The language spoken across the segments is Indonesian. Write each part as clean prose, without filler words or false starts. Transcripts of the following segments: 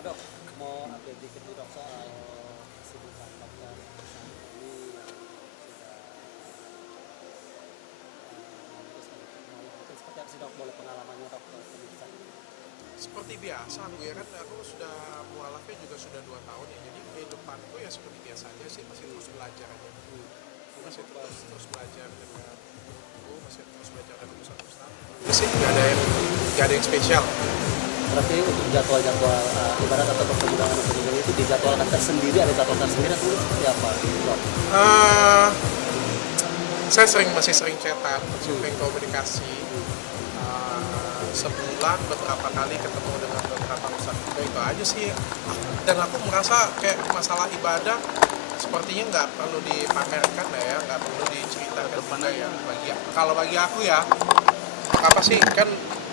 Dok, mau update dikit nih dok soal kesibukan dokter saat ini yang sudah terus mungkin seperti apa sih dok, boleh pengalamannya dok pemirsa. Seperti biasa aku ya kan, aku sudah mualafnya juga sudah 2 tahun ya, jadi kehidupanku ya seperti biasa aja sih, masih terus belajar aja, masih terus belajar dengan guru, masih terus belajar dengan ustadz. Jadi sih nggak ada yang spesial. Berarti untuk jadwal-jadwal ibarat atau pertemuan sendiri itu dijadwalkan tersendiri, ada jadwal tersendiri atau seperti apa dok? Eh, saya masih sering chatan, sering komunikasi. Sebulan beberapa kali ketemu dengan beberapa ustadz, itu aja sih. Dan aku merasa kayak masalah ibadah sepertinya nggak perlu dipamerkan ya, nggak perlu diceritakan juga ya. Bagi aku ya, apa sih kan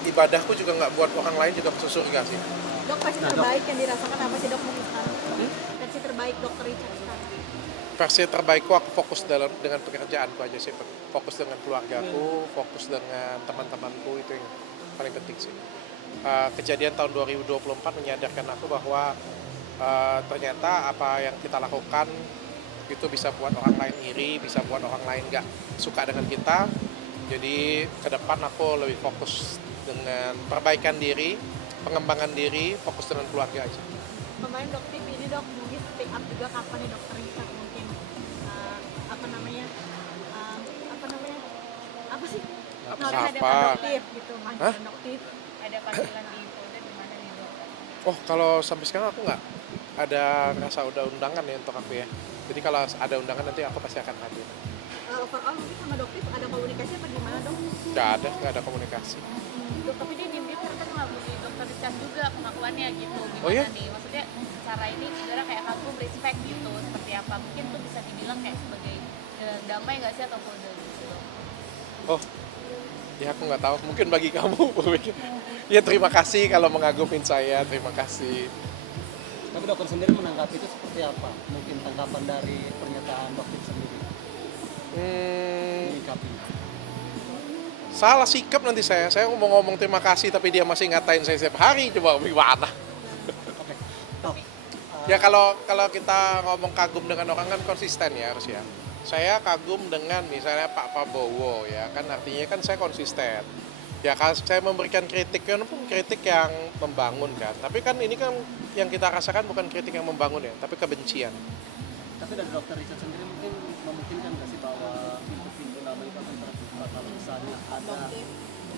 ibadahku juga nggak buat orang lain juga masuk surga sih. Dok, versi Nah, terbaik yang dirasakan apa sih dok mungkin sekarang? Versi terbaik dokter Richard sekarang? Versi terbaikku aku fokus dengan pekerjaanku aja sih, fokus dengan keluargaku, fokus dengan teman-temanku, itu yang paling penting sih. Kejadian tahun 2024 menyadarkan aku bahwa ternyata apa yang kita lakukan itu bisa buat orang lain iri, bisa buat orang lain nggak suka dengan kita. Jadi ke depan aku lebih fokus dengan perbaikan diri, pengembangan diri, fokus dengan keluarga aja. Kemarin dok tip ini dok mungkin speak up juga kapan nih dokter Richard mungkin apa namanya apa sih? Harus ada Apa? adoptif gitu, Hah? adoptif. Ada panggilan di Polda di mana nih dok? Oh, kalau sampai sekarang aku nggak ada rasa udah undangan ya untuk aku ya. Jadi kalau ada undangan nanti aku pasti akan hadir. Overall mungkin sama dokter ada komunikasi apa gimana dok? Nggak ada komunikasi. Dok, tapi dia diem-diem kan ngelakuin dokter Richard juga pengakuannya gitu. Gimana Oh iya? nih? Maksudnya secara ini sebenarnya kayak kagum respect gitu seperti apa? Mungkin tuh bisa dibilang kayak sebagai damai nggak sih atau kode gitu dok? Oh, ya aku nggak tahu. Mungkin bagi kamu. Ya terima kasih kalau mengagumin saya. Terima kasih. Tapi dokter sendiri menanggapi itu seperti apa? Mungkin tanggapan dari pernyataan dokter sendiri menyikapi. Salah sikap nanti saya. Saya mau ngomong terima kasih tapi dia masih ngatain saya setiap hari. Coba gimana? Oke, dok. Ya kalau kita ngomong kagum dengan orang kan konsisten ya harus ya. Saya kagum dengan misalnya Pak Prabowo ya kan, artinya kan saya konsisten. Ya kan saya memberikan kritik kan pun kritik yang membangun kan. Tapi kan ini kan yang kita rasakan bukan kritik yang membangun ya, tapi kebencian. Tapi dari dokter Richard sendiri mungkin memungkinkan nggak sih bahwa pintu-pintu nama itu akan terbuka kalau misalnya ada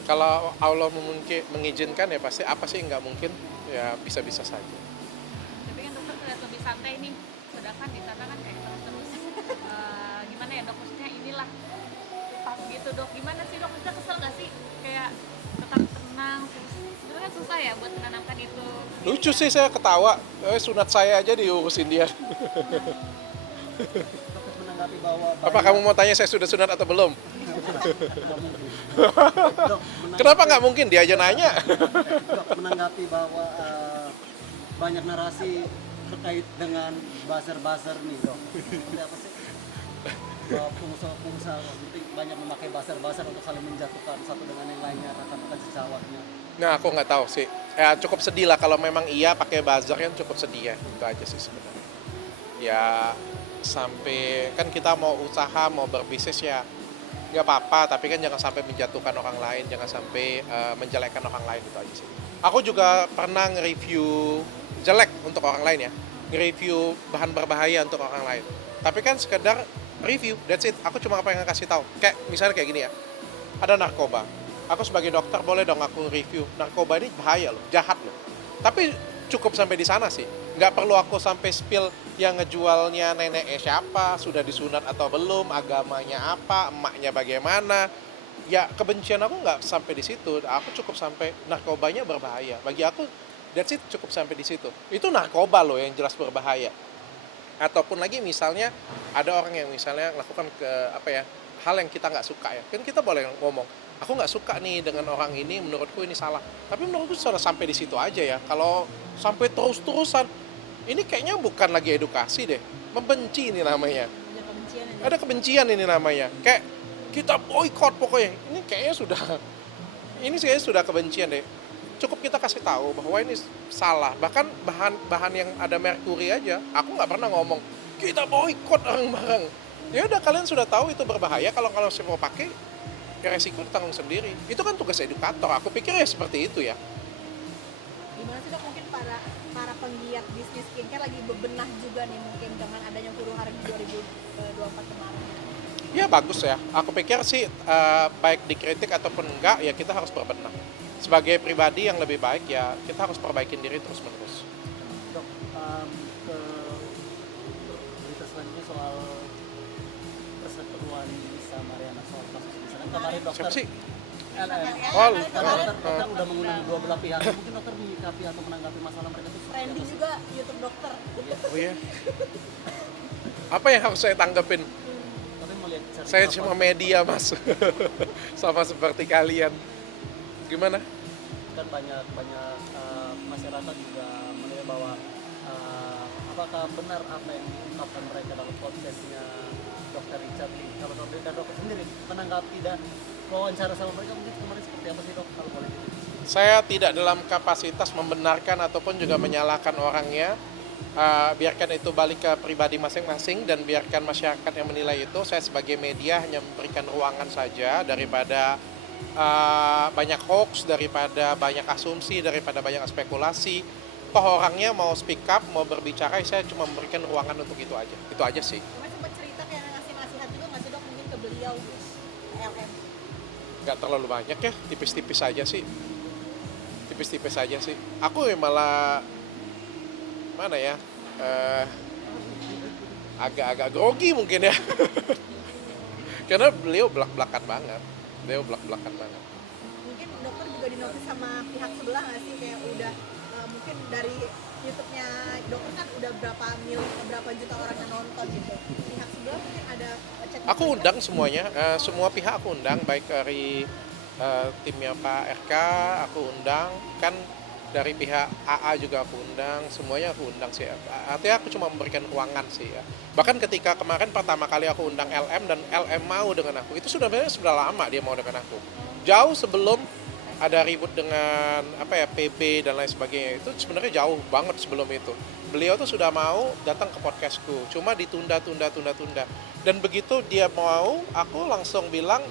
Kalau Allah mengizinkan ya pasti, apa sih nggak mungkin, ya bisa-bisa saja. Tapi kan dokter terlihat lebih santai nih. Sedangkan di sana kan kayak terus gimana ya dok? Maksudnya inilah pas gitu dok. Gimana sih dok? Kita kesel nggak sih? Kayak tetap tenang. Sebenarnya susah ya buat menanamkan itu. Lucu sih saya ketawa, sunat saya aja diurusin dia. dokter menanggapi bahwa Apa kamu mau tanya saya sudah sunat atau belum? Dok, Kenapa nggak mungkin, dia aja nanya. Dok, menanggapi bahwa banyak narasi terkait dengan buzzer nih dok. Seperti apa sih? Bahwa pengusaha banyak memakai buzzer untuk saling menjatuhkan satu dengan yang lainnya, rekan-rekan sejawatnya. Nah aku nggak tahu sih, ya cukup sedih lah kalau memang iya pakai buzzer kan, cukup sedih ya, itu aja sih sebenarnya. Ya sampai kan kita mau usaha, mau berbisnis ya nggak apa-apa, tapi kan jangan sampai menjatuhkan orang lain, jangan sampai menjelekkan orang lain, itu aja sih. Aku juga pernah nge-review jelek untuk orang lain ya, nge-review bahan berbahaya untuk orang lain. Tapi kan sekedar review, that's it. Aku cuma pengen kasih tahu. Kayak misalnya kayak gini ya, ada narkoba. Aku sebagai dokter boleh dong aku review, narkoba ini bahaya loh, jahat loh. Tapi cukup sampai di sana sih. Nggak perlu aku sampai spill yang ngejualnya neneknya siapa, sudah disunat atau belum, agamanya apa, emaknya bagaimana. Ya kebencian aku nggak sampai di situ. Aku cukup sampai narkobanya berbahaya. Bagi aku that's it, cukup sampai di situ. Itu narkoba loh yang jelas berbahaya. Ataupun lagi misalnya ada orang yang misalnya melakukan hal yang kita nggak suka ya, kan kita boleh ngomong, aku nggak suka nih dengan orang ini, menurutku ini salah. Tapi menurutku sudah sampai di situ aja ya. Kalau sampai terus-terusan, ini kayaknya bukan lagi edukasi deh, membenci ini namanya. Ada kebencian ya, Ada kebencian ini namanya. Kayak kita boykot pokoknya. Ini kayaknya sudah kebencian deh. cukup kita kasih tahu bahwa ini salah. Bahkan bahan yang ada merkuri aja, aku nggak pernah ngomong kita boikot barang-barang. Ya udah, kalian sudah tahu itu berbahaya, kalau saya mau pakai ya resiko ditanggung sendiri. Itu kan tugas edukator. Aku pikir ya seperti itu ya. Gimana sih dok, mungkin para penggiat bisnis skincare lagi bebenah juga nih mungkin dengan adanya huru hara di 2024 kemarin. Ya bagus ya. Aku pikir sih baik dikritik ataupun enggak ya kita harus berbenah. Sebagai pribadi yang lebih baik ya kita harus perbaikin diri terus menerus. Dok, ke berita selanjutnya soal perseteruan Lisa Mariana soal kasus Lisa. Kan kemarin dokter Siapa sih? LM. Oh, Dokter udah mengundang dua belah pihak. Mungkin dokter menyikapi atau menanggapi masalah mereka itu seperti Trending apa sih? juga YouTube dokter. Oh iya. Apa yang harus saya tanggepin? Tapi melihat Saya cuma media mas, sama seperti kalian. Gimana? kan banyak masyarakat juga menilai bahwa apakah benar apa yang diungkapkan mereka dalam podcastnya Dr. Richard Lee. Kalau dokter sendiri menanggapi dan wawancara sama mereka mungkin kemarin seperti apa sih dok kalau boleh? Saya tidak dalam kapasitas membenarkan ataupun juga menyalahkan orangnya. Biarkan itu balik ke pribadi masing-masing dan biarkan masyarakat yang menilai itu. Saya sebagai media hanya memberikan ruangan saja daripada banyak hoax, daripada banyak asumsi, daripada banyak spekulasi. Toh orangnya mau speak up, mau berbicara, saya cuma memberikan ruangan untuk itu aja. Itu aja sih. Kemarin sempat cerita kayak ngasih nasihat juga nggak sih dok mungkin ke beliau LM. Nggak terlalu banyak ya, tipis-tipis aja sih. Tipis-tipis aja sih. Aku ya malah mana ya, agak-agak grogi mungkin ya. Karena beliau belak-belakan banget. Mungkin dokter juga dinotis sama pihak sebelah nggak sih kayak udah mungkin dari YouTube-nya dokter kan udah berapa juta orang yang nonton gitu. Pihak sebelah mungkin ada chat. Aku undang semuanya, semua pihak aku undang, baik dari timnya Pak RK, aku undang, kan dari pihak AA juga aku undang, semuanya aku undang sih. Artinya aku cuma memberikan ruangan sih ya. Bahkan ketika kemarin pertama kali aku undang LM dan LM mau dengan aku, itu sudah lama dia mau dengan aku. Jauh sebelum ada ribut dengan PB dan lain sebagainya, itu sebenarnya jauh banget sebelum itu. Beliau tuh sudah mau datang ke podcastku, cuma ditunda. Dan begitu dia mau, aku langsung bilang,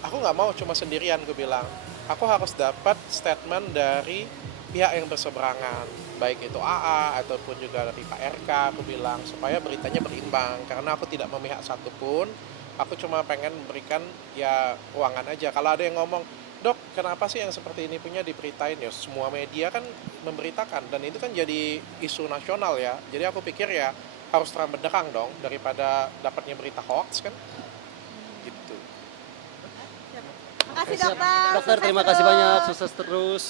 aku nggak mau cuma sendirian, gue bilang. Aku harus dapat statement dari pihak yang berseberangan, baik itu AA ataupun juga dari Pak RK, aku bilang supaya beritanya berimbang, karena aku tidak memihak satupun, aku cuma pengen memberikan ya ruangan aja. Kalau ada yang ngomong, dok kenapa sih yang seperti ini punya diberitain, ya semua media kan memberitakan dan itu kan jadi isu nasional ya, jadi aku pikir ya harus terang benderang dong daripada dapatnya berita hoax kan gitu. Makasih dokter. Dokter terima kasih banyak, sukses terus.